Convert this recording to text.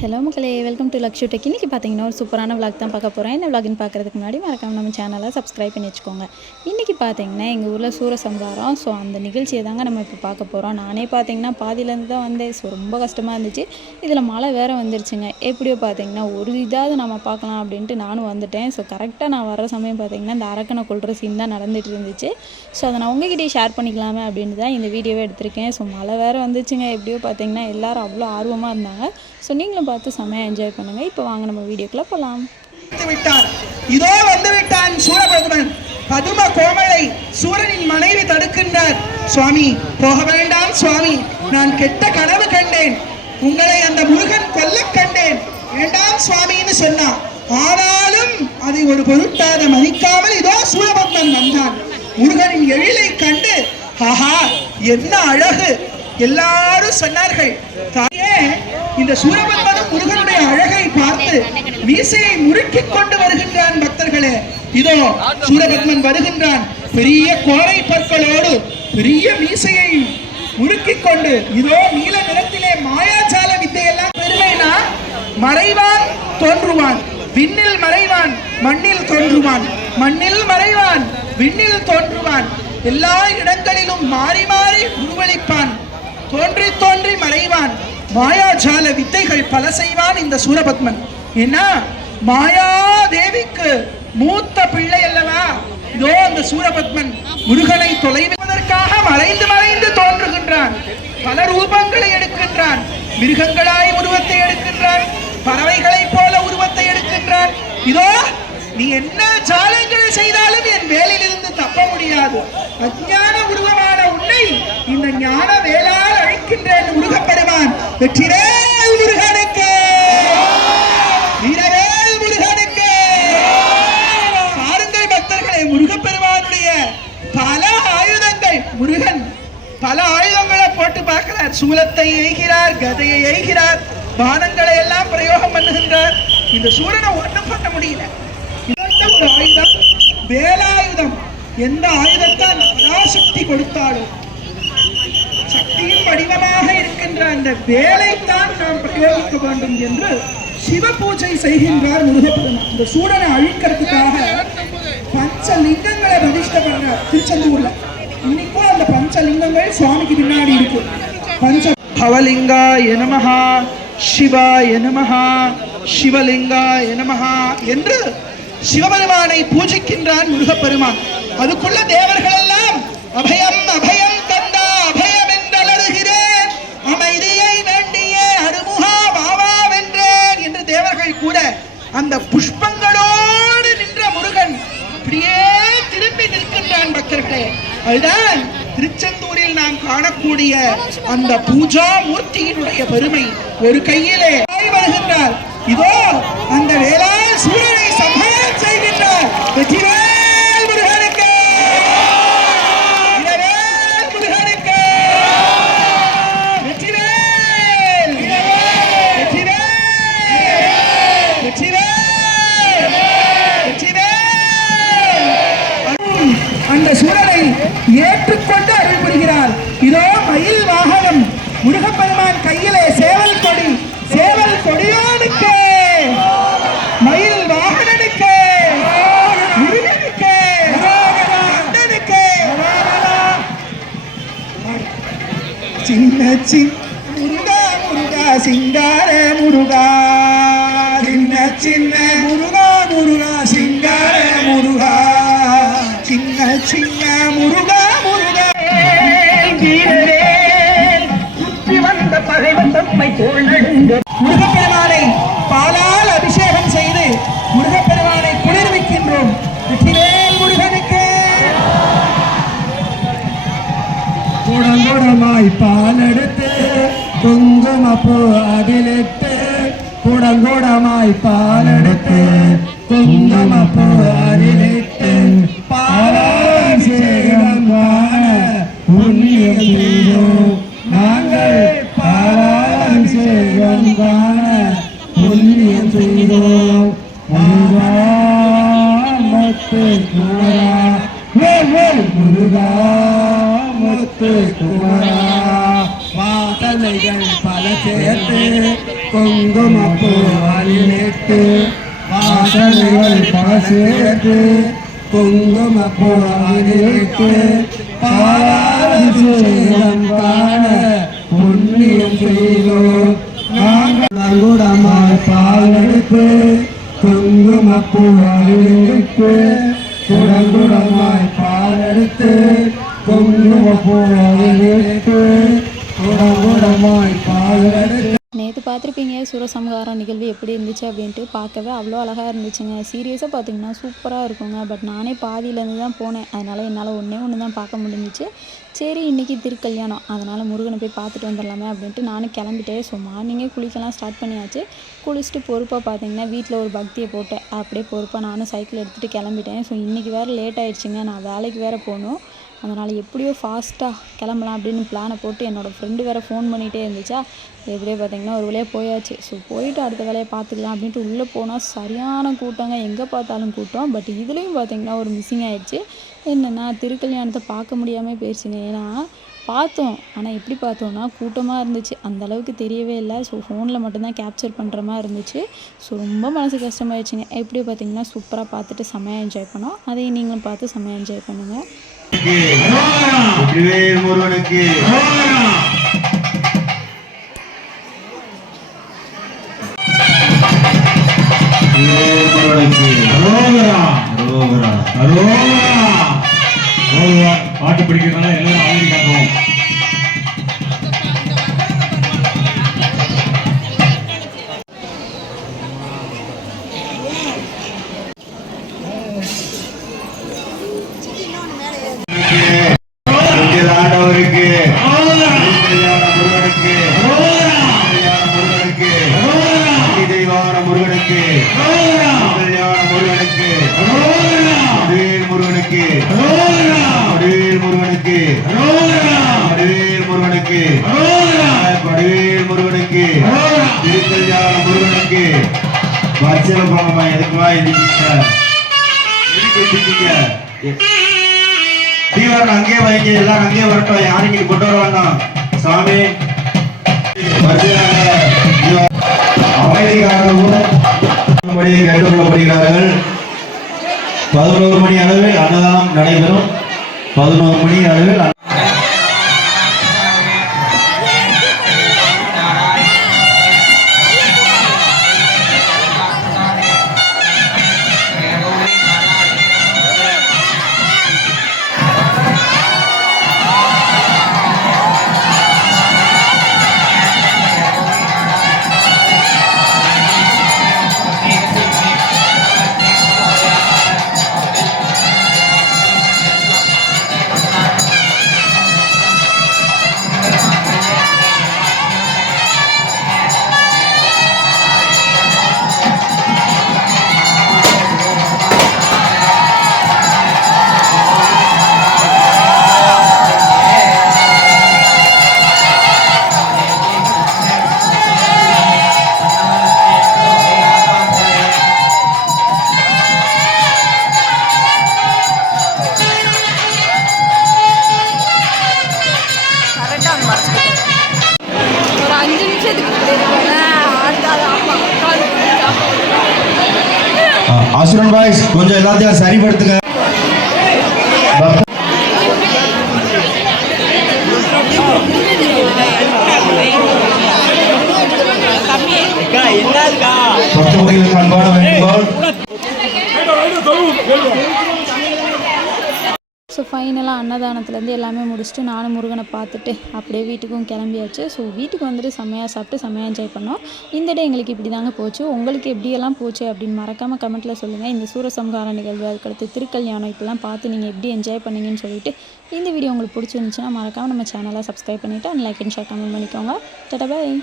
Hello மக்களே welcome to Lakshu tech இன்றைக்கி பார்த்தீங்கன்னா ஒரு சூப்பரான விளாக் தான் பார்க்க போகிறேன் என்ன விளாக்னு பார்க்குறதுக்கு முன்னாடி மறக்காம நம்ம சேனலை சப்ஸ்கிரைப் பண்ணி வச்சுக்கோங்க. இன்றைக்கி பார்த்தீங்கன்னா எங்கள் ஊரில் சூரசம்ஹாரம். ஸோ அந்த நிகழ்ச்சியை தாங்க நம்ம இப்போ பார்க்க போகிறோம் நானே பார்த்தீங்கன்னா பாதியிலேருந்து தான் வந்தேன். ஸோ ரொம்ப கஷ்டமாக இருந்துச்சு. இதில் மழை வேறு வந்துருச்சுங்க. எப்படியோ பார்த்தீங்கன்னா ஒரு இதாவது நம்ம பார்க்கலாம் அப்படின்ட்டு நானும் வந்துட்டேன். ஸோ கரெக்டாக நான் வர சமயம் பார்த்தீங்கன்னா இந்த அரக்கனை கொள்கிற சீன் தான் நடந்துட்டு இருந்துச்சு. ஸோ அதை நான் உங்ககிட்டயே ஷேர் பண்ணிக்கலாமே அப்படின்ட்டு தான் இந்த வீடியோவே எடுத்திருக்கேன். ஸோ மழை வேறு வந்துச்சுங்க. எப்படியோ பார்த்தீங்கன்னா எல்லாரும் அவ்வளோ ஆர்வமாக இருந்தாங்க. ஸோ நீங்களும் பார்த்து செம்மையாக என்ஜாய் பண்ணுங்கள் இப்போ வாங்க நம்ம வீடியோக்குள்ளே போகலாம் விட்டார். இதோ வந்து விட்டான் சூரபத்மன் பதும கோமலை சூரனின் மனைவி தடுக்கின்றார். சுவாமி போக வேண்டாம் சுவாமி. நான் கெட்ட கனவு கண்டேன். உங்களை அந்த முருகன் கொல்ல கண்டேன். வேண்டாம் சுவாமின்னு சொன்னான் ஆனாலும் அதை ஒரு பொருட்டாத மதிக்காமல் இதோ சூரபத்மன் வந்தான். முருகனின் எழிலை கண்டு ஆஹா என்ன அழகு. எல்லாரும் சொன்னார்கள் தாயே இந்த சூரபத்மன் முருகனுடைய அழகை பார்த்து மீசையை முறுக்கிக் கொண்டு வருகின்றான் பக்தர்களே. இதோ சூரபத்மன் வருகின்றான். பெரிய கோரை பற்களோடு பெரிய மீசையை முறுக்கிக் கொண்டு இதோ நீல நிறத்திலே மாயாஜால வித்தையெல்லாம் பெருமைனா மறைவான் தோன்றுவான். விண்ணில் மறைவான் மண்ணில் தோன்றுவான். மண்ணில் மறைவான் விண்ணில் தோன்றுவான். எல்லா இடங்களிலும் மாறி மாறி உருவளிப்பான். தோன்றி தோன்றி மறைவான். மாயாஜால வித்தைகள் பல செய்வான் இந்த சூரபத்மன். ஏன்னா மாயாதேவிக்கு மூத்த பிள்ளை அல்லவா? இதோ அந்த சூரபத்மன் முருகனை தொலைவதற்காக மறைந்து மறைந்து தோன்றுகின்றான். பல ரூபங்களை எடுக்கின்றான். மிருகங்களாய் உருவத்தை எடுக்கின்றான். பறவைகளைப் போல உருவத்தை எடுக்கின்றான். இதோ நீ என்ன ஜாலங்களை செய்தாலும் என் வேலையிலிருந்து தப்ப முடியாது. அஞ்ஞான உருவமான உன்னை இந்த ஞான வேளாண் அழிக்கின்றேன் முருகப்பெருமான். வெற்றிவேல் முருகனுக்கு. வீரவேல் முருகனுக்கு. பாருங்கள் பக்தர்களே முருகப்பெருமானுடைய பல ஆயுதங்கள். முருகன் பல ஆயுதங்களை போட்டு பார்க்கிறார். சூலத்தை எய்கிறார் கதையை எய்கிறார் பானங்களை எல்லாம் பிரயோகம் பண்ணுகின்றார். இந்த சூரனை ஒண்ணும் பண்ண முடியல. ஒரு ஆயுதம் வேலாயுதம். எந்த ஆயுதத்தால் பராசக்தி கொடுத்தாலும் சக்தியின் வடிவமாக இருக்கின்ற அந்த வேலைத்தான் நாம் பிரயோகிக்க வேண்டும் என்று சிவ பூஜை செய்கின்றார் முருகப்பெருமான். இந்த சூடனை அழிக்கிறதுக்காக பஞ்ச லிங்கங்களை பிரதிஷ்ட பண்றார் திருச்செந்தூர்ல. இன்னைக்கும் அந்த பஞ்ச லிங்கங்கள் சுவாமிக்கு பின்னாடி இருக்கு. பஞ்ச பவலிங்கா எனமஹா சிவா எனமஹா சிவலிங்கா எனமஹா என்று சிவபெருமானை பூஜிக்கின்றான் முருகப்பெருமான். அதுக்குள்ள தேவர்கள் எல்லாம் அபயம் அபயம் அந்த புஷ்பங்களோடு நின்ற முருகன் அப்படியே திரும்பி நிற்கின்றான் பக்தர்களே. அதுதான் திருச்செந்தூரில் நாம் காணக்கூடிய அந்த பூஜா மூர்த்தியினுடைய பெருமை. ஒரு கையிலே வருகின்றார் இதோ முருகா முருகா சிங்கார முருகா சின்ன சின்ன முருகா முருகா சிங்கார முருகா சின்ன சின்ன முருகா முருகா குங்குமப்பூ அதிலிட்டு குடங்குடமாய் பாலெடுத்து குங்குமப்பூ அதிலிட்டு பாலாபிஷேகம் காண புண்ணியம் செய்தோம் நாங்கள் பாலாபிஷேகம் காண புண்ணியம் செய்தோம் முருகாமத்து குமரா முருகா முத்து குமரா வாசனைகள் பல சேர்த்து குங்குமப்பூ அணிவித்து வாசனைகள் பல சேர்த்து குங்குமப்பூ அணிவித்து பாலாபிஷேகம் காண புண்ணியம் செய்தோம் நாங்கள் நங்குடமாய் பால் எடுத்து குங்குமப்பூ அணிவித்து குடங்குடமாய் பாலெடுத்து குங்குமப்பூ அணிவித்து நேற்று பார்த்துருப்பீங்க சுரசம்ஹாரம் நிகழ்வு எப்படி இருந்துச்சு அப்படின்ட்டு. பார்க்கவே அவ்வளோ அழகாக இருந்துச்சுங்க. சீரியஸாக பார்த்தீங்கன்னா சூப்பராக இருக்குங்க. பட் நானே பாதியிலேருந்து தான் போனேன். அதனால் என்னால் ஒன்றே ஒன்று தான் பார்க்க முடிஞ்சிச்சு. சரி இன்றைக்கி திருக்கல்யாணம். அதனால் முருகனை போய் பார்த்துட்டு வந்துடலாமே அப்படின்ட்டு நானும் கிளம்பிட்டேன் ஸோ மார்னிங்கே குளிக்கலாம் ஸ்டார்ட் பண்ணியாச்சு. குளிச்சுட்டு பொறுப்பாக பார்த்தீங்கன்னா வீட்டில் ஒரு பக்தியை போட்டேன். அப்படியே பொறுப்பாக நானும் சைக்கிள் எடுத்துகிட்டு கிளம்பிட்டேன். ஸோ இன்றைக்கி வேறு லேட் ஆகிடுச்சிங்க நான் வேலைக்கு வேறு போகணும். அதனால் எப்படியோ ஃபாஸ்ட்டாக கிளம்பலாம் அப்படின்னு பிளானை போட்டு என்னோடய ஃப்ரெண்டு வேறு ஃபோன் பண்ணிகிட்டே இருந்துச்சா. எப்படியே பார்த்தீங்கன்னா ஒரு வழியாக போயாச்சு. ஸோ போயிட்டு அடுத்த வேலையை பார்த்துக்கலாம் அப்படின்ட்டு உள்ளே போனால் சரியான கூட்டங்க. எங்கே பார்த்தாலும் கூட்டம். பட் இதுலேயும் பார்த்தீங்கன்னா ஒரு மிஸ்ஸிங் ஆகிடுச்சு என்னென்னா திருக்கல்யாணத்தை பார்க்க முடியாமல் போயிடுச்சுங்க ஏன்னா பார்த்தோம். ஆனால் எப்படி பார்த்தோன்னா கூட்டமாக இருந்துச்சு. அந்த அளவுக்கு தெரியவே இல்லை. ஸோ ஃபோனில் மட்டும்தான் கேப்சர் பண்ணுற மாதிரி இருந்துச்சு. ஸோ ரொம்ப மனசு கஷ்டமாயிடுச்சுங்க. எப்படியோ பார்த்தீங்கன்னா சூப்பராக பார்த்துட்டு செம்மையாக என்ஜாய் பண்ணோம். அதையும் நீங்களும் பார்த்து செம்மையாக என்ஜாய் பண்ணுங்கள் முருகனுக்கு பாட்டு பிடிக்கிறதுனால எல்லாரும் அமைதி காட்டுவோம். வடிவேல் முருகனுக்கு. வடிவேல் முருகனுக்கு. வடிவேல் முருகனுக்கு. திருக்கல்யாண முருகனுக்கு. வச்சலம் போங்கம்மா எதுக்குமா எதுக்கு எதுக்கு வச்சுட்டீங்க தீவிரம் அங்கேயே வைங்க எல்லாரும் அங்கேயே வரட்டும். யாரும் இங்க கொண்டு வர வேண்டாம். சாமி. அமைதிக்காகவும் கேட்டுக்கொள்ளப்படுகிறார்கள். பதினோரு மணி அளவில் அன்னதானம் நடைபெறும். பதினோரு மணி அளவில் அசுரன் பாய்ஸ் கொஞ்சம் எல்லாத்தையும் சரிப்படுத்துங்க. ஸோ அன்னதானத்துலேருந்து எல்லாமே முடிச்சுட்டு நானும் முருகனை பார்த்துட்டு அப்படியே வீட்டுக்கும் கிளம்பியாச்சு. ஸோ வீட்டுக்கு வந்துட்டு செம்மையாக சாப்பிட்டு செம்மையாக என்ஜாய் பண்ணோம். இந்த டே எங்களுக்கு இப்படி தாங்க போச்சு. உங்களுக்கு எப்படியெல்லாம் போச்சு அப்படின்னு மறக்காமல் கமெண்ட்டில் சொல்லுங்கள் இந்த சூரசம்ஹார நிகழ்வு அதுக்கடுத்து திருக்கல்யாணம் இப்படிலாம் பார்த்து நீங்கள் எப்படி என்ஜாய் பண்ணீங்கன்னு சொல்லிட்டு இந்த வீடியோ உங்களுக்கு பிடிச்சிருந்துச்சுன்னா மறக்காமல் நம்ம சேனலை சப்ஸ்கிரைப் பண்ணிவிட்டு and like and share comment பண்ணிக்கோங்க. Tata bye